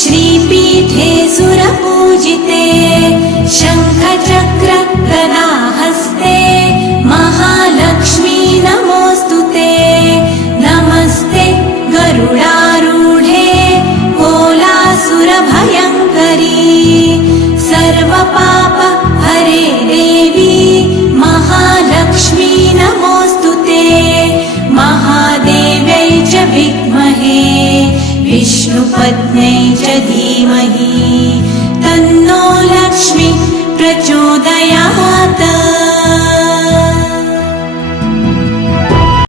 श्रीपीठे सुरपूजिते शङ्खचक्र गदाहस्ते महालक्ष्मी नमोऽस्तुते। नमस्ते गरुडारूढे कोलासुरभयङ्करी सर्वपाप हरे देवी महालक्ष्मी नमोऽस्तुते। महादेव्यै च विद्महे विष्णुपत्न्यै च धीमहि तन्नो लक्ष्मी प्रचोदयात्।